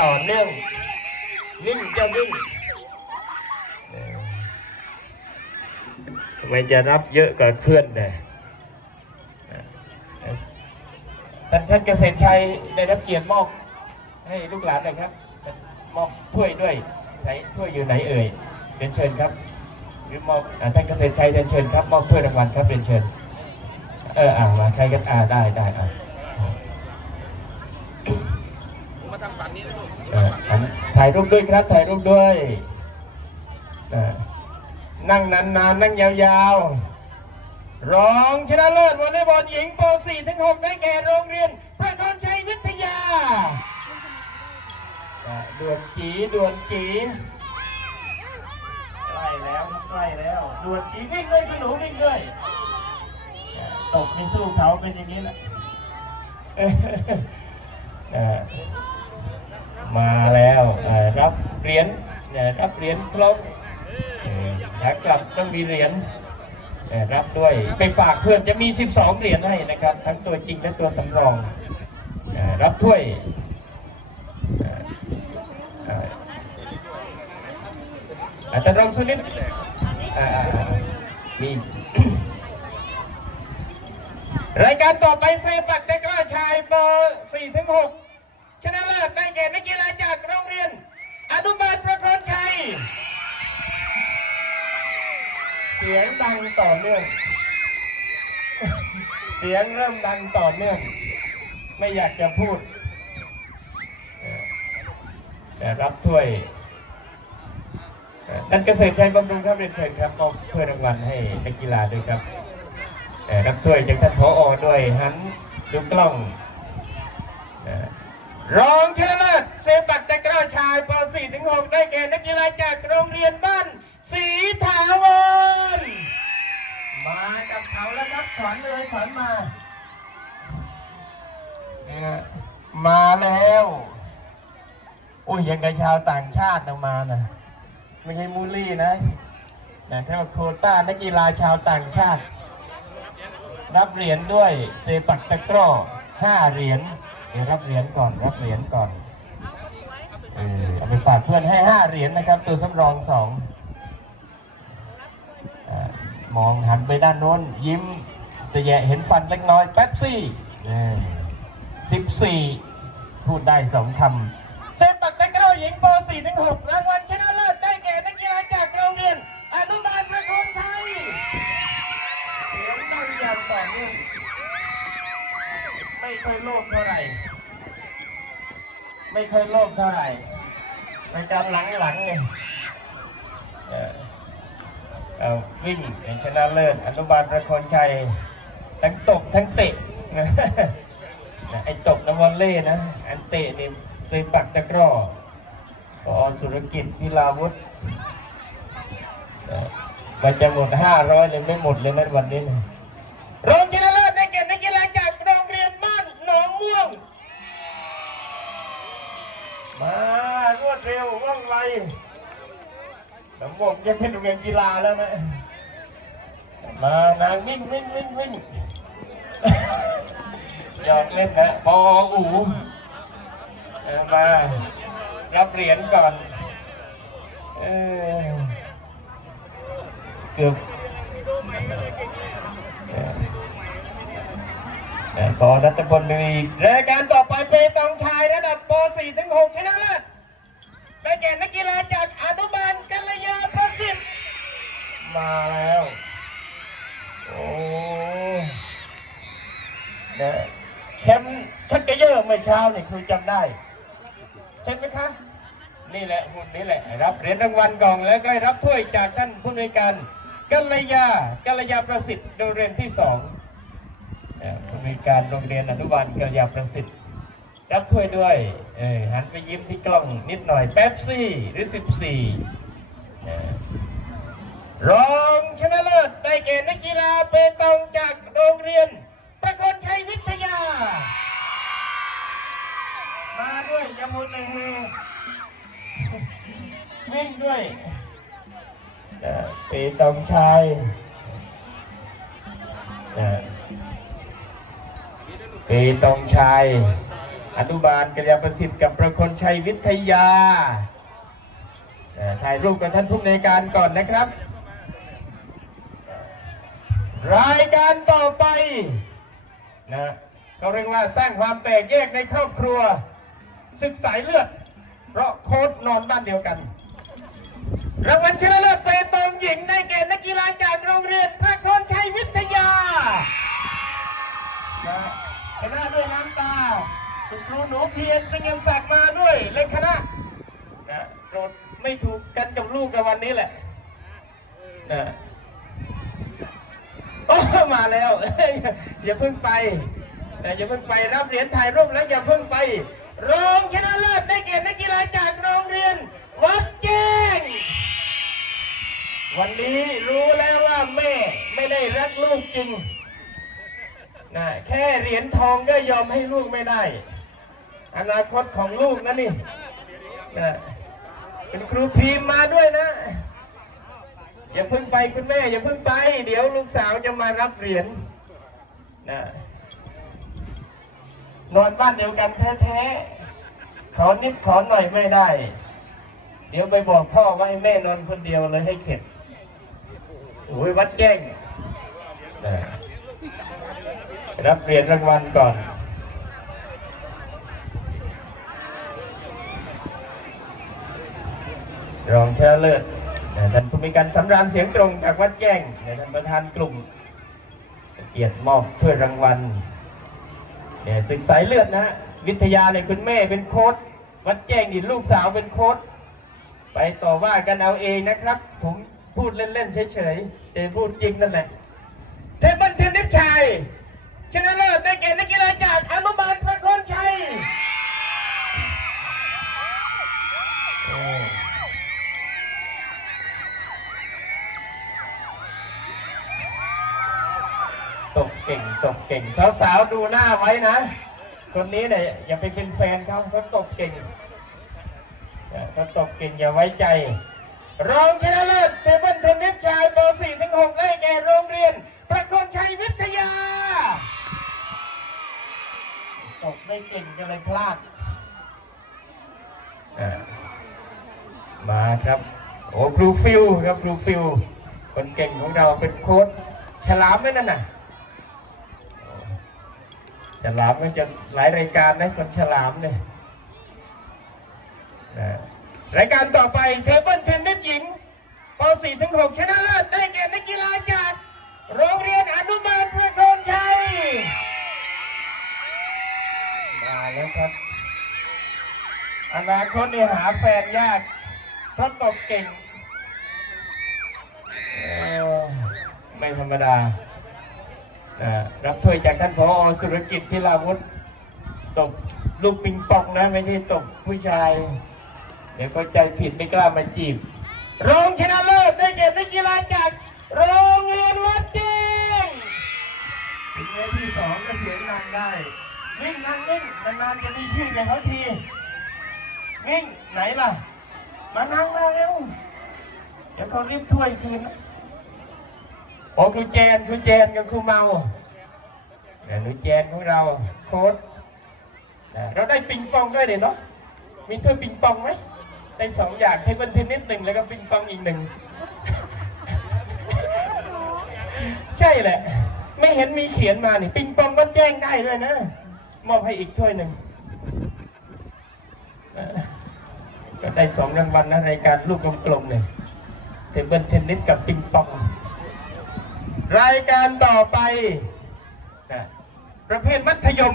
ต่อเนื่อง วิ่งจะวิ่งทำไมจะรับเยอะกว่าเพื่อนเนี่ยท่านท่านเกษตรชัยได้รับเกียรติมอบให้ลูกหลานหน่อยครับ มอบถ้วยด้วยไหนถ้วยอยู่ไหนเอ่ยเรียนเชิญครับหรือมอบท่านเกษตรชัยเรียนเชิญครับมอบถ้วยรางวัลครับเรียนเชิญ เอออ่ามาใครกันอ่าได้ได้อ่า ถ่ายรูปด้วยครับถ่ายรูปด้วยนั่งนานๆนั่งยาวๆ รองชนะเลิศวอลเลย์บอลหญิงป .4 ถึง 6 ได้แก่โรงเรียนพระนครชัยวิทยาด่วนจีด่วนจีใกล้แล้วใกล้แล้วด่วนจีวิ่งเลยคุณหนูวิ่งเลยตกไม่สู้เขาเป็นอย่างนี้แหละ มาแล้วรับเหรียญรับเหรียญครบเอ่อขากลับต้องมีเหรียญรับด้วยไปฝากเพื่อนจะมี 12 เหรียญให้นะครับ ทั้งตัวจริงและตัวสำรองรับถ้วยอ่อเอ่ออาจารย์รองสุนิตมีรายการต่อไปเซปักเตะกราชายเบอร์4ถึง6 ชนะเลิศได้แก่นักกีฬาจากโรงเรียน อนุบาลประโคนชัย เสียงดังต่อเนื่อง เสียงเริ่มดังต่อเนื่อง ไม่อยากจะพูด แต่รับถ้วยนันเกษตรชัยบำรุงครับเรียนเชิญครับมอบถ้วยรางวัลให้นักกีฬาด้วยครับรับถ้วยจากท่านผอด้วยหันดูกล้อง รองชนะเลิศเซปักตะกร้าชายป .4 ถึง 6 ได้แก่นักกีฬาจากโรงเรียนบ้านศรีถาวร มากับเขาแล้วครับถอนเลยถอนมาเนี่ยมาแล้ว โอ้ยยังกับชาวต่างชาติออกมานะไม่ใช่มูลลี่นะนะแค่ว่าโควต้านักกีฬาชาวต่างชาติ รับเหรียญด้วยเซปักตะกร้อห้าเหรียญ เดี๋ยวรับเหรียญก่อนรับเหรียญก่อนเออเอาไปฝากเพื่อนให้ห้าเหรียญนะครับ ตัวสำรองสองมองหันไปด้านโน้น ยิ้มเสยะเห็นฟันเล็กน้อยแป๊บซี่สิบสี่พูดได้สองคำเซปักตะกร้อหญิงป .4 ถึง6รางวัลชนะเลิศได้แก่นักกีฬาจากโรงเรียนอนุบาลประโคนชัยเสียงดังอย่างต่อเนื่อง ไม่เคยโลภเท่าไหร่ ไม่เคยโลภเท่าไหร่รายการหลังๆเนี่ยเออเอาวิ่งเป็นชนะเลิศอนุบาลประคนชัยทั้งตบทั้งเตะนะไอ้ตบน้ำวอลเล่นะ อันเตะนี่ซื้อปักตะกร้อพอสุรกิจพิลาวุฒิมันจะหมดห้าร้อยเลยไม่หมดเลยนะวันนี้นะรองชนะเลิศได้แก่นักกีฬาจากโรงเรียนบ้านหนองม่วง มารว ดเร็วว่องไวหนองม่วงเป็นโรงเรียนกีฬาแล้วนะ มานางวิ่งวิ่งวิ่งวิ่งหยอกเล่นนะพออูมา รับเหรียญก่อนเออเกือบต่อรัตพลมีรายการต่อไปเป็นตองชายระดับป .4 ถึง 6 ชนะเลิศ ได้แก่นักกีฬาจากอนุบาลกัลยาประสิทธิ์มาแล้ว โอ้นะแชมป์ชักกระเยอะเมื่อเช้าเนี่ยครูจำได้ ใช่ไหมคะ นี่แหละหุ่นนี้แหละ รับเหรียญรางวัลกล่องแล้วก็รับถ้วยจากท่านผู้ในวยการกัลยากัลยาประสิทธิ์โรงเรียนที่สองผู้ในวยการโรงเรียนอนุบาลกัลยาประสิทธิ์ รับถ้วยด้วยเออหันไปยิ้มที่กล้องนิดหน่อยแป๊บซี่หรือสิบสี่รองชนะเลิศได้แก่นักกีฬาเปตองจากโรงเรียน ประโคนชัยวิทยา มาด้วยยมุนเลยเฮวิ่งด้วยเปตองชายเอ่อเปตองชาย อนุบาลกัลยาประสิทธิ์กับประคนชัยวิทยาถ่ายรูปกับท่านผู้ในการก่อนนะครับ รายการต่อไปนะเขาเรียกว่าสร้างความแตกแยกในครอบครัว ศึกสายเลือด เพราะโค้ดนอนบ้านเดียวกัน รางวัลชนะเลิศเปตองหญิงได้แก่นักกีฬาจากโรงเรียนพระโคนชัยวิทยานะคณะด้วยน้ำตา คุณครูหนูเพียรเป็นยังศักดิ์มาด้วยเล่นคณะนะโรดไม่ถูกกันกับลูกกับวันนี้แหละนะโอ้มาแล้ว อย่าเพิ่งไปอย่าเพิ่งไปรับเหรียญถ่ายรูปแล้วอย่าเพิ่งไปรองชนะเลิศได้แก่นักกีฬาจากโรงเรียน วัดแจ้ง วันนี้รู้แล้วว่าแม่ไม่ได้รักลูกจริงนะแค่เหรียญทองก็ยอมให้ลูกไม่ได้ อนาคตของลูกนะนี่เป็นครูพีมมาด้วยนะ อย่าเพิ่งไปคุณแม่ อย่าเพิ่งไป เดี๋ยวลูกสาวจะมารับเหรียญนะนอนบ้านเดียวกันแท้ๆขอนิดขอหน่อยไม่ได้ เดี๋ยวไปบอกพ่อว่าให้แม่นอนคนเดียวเลยให้เข็ดโอ้ยวัดแจ้งนะรับเหรียญรางวัลก่อน รองชนะเลิศท่านผู้มีการสำราญเสียงตรงจากวัดแจ้งท่านประธานกลุ่ม เกียรติมอบถ้วยรางวัลเนี่ยศึกสายเลือดนะฮะวิทยาเนี่ยคุณแม่เป็นโค้ดวัดแจ้งนี่ลูกสาวเป็นโค้ดไปต่อว่ากันเอาเองนะครับ ผมพูดเล่นๆเฉยๆแต่พูดจริงนั่นแหละเทพบันเทนนิสชัยชนะ ตกเก่ง สาวๆดูหน้าไว้นะ คนนี้เนี่ยอย่าไปเป็นแฟนเขาเขาตกเก่งถ้าตกเก่งอย่าไว้ใจ รองชนะเลิศเทเบิลเทนนิสชายป .4 ถึง6ได้แก่โรงเรียน ประโคนชัยวิทยาตกไม่เก่งก็เลยพลาด มาครับ โอ้ครูฟิลครับครูฟิลคนเก่งของเราเป็นโค้ชฉลามไหมนั่นน่ะ ฉลามมันจะหลายรายการนะคนฉลามเนี่ยรายการต่อไปเทเบิลเทนนิสหญิงป .4 ถึง6ชนะเลิศได้แก่นักกีฬาจากโรงเรียนอนุบาลประโคนชัย มาแล้วครับ อนาคตนี่หาแฟนยากเพราะตบเก่ง ไม่ธรรมดา รับถ้วยจากท่านผอสุรกิจพิลาวุฒิตบลูกปิงปองนะไม่ใช่ตบผู้ชาย เดี๋ยวเข้าใจผิดไม่กล้ามาจีบรองชนะเลิศได้แก่นักกีฬาจากโรงเรียนวัดเจงถึงเวทีสองก็เสียงดังได้วิ่งนั่งวิ่งนานๆจะมีชื่อกับเขาทีวิ่งไหนล่ะ มานั่งมาเร็วเดี๋ยวเขารีบถ้วยคืนนะ โอ้ครูแจนครูแจนกับครูเมาเดี๋ยวครูแจนของเราโค้ดเราได้ปิงปองด้วยเดี๋ยเนาะมีถ้วยปิงปองไหมได้สองอย่างเทเบิลเทนนิสหนึ่งแล้วก็ปิงปองอีกหนึ่งใช่แหละ ไม่เห็นมีเขียนมานี่ปิงปองก็แจ้งได้ด้วยนะมอบให้อีกถ้วยหนึ่งก็ได้สองรางวัลนะรายการลูกกลมๆเนี่ยเทเบิลเทนนิสกับปิงปอง รายการต่อไป ประเภทมัธยม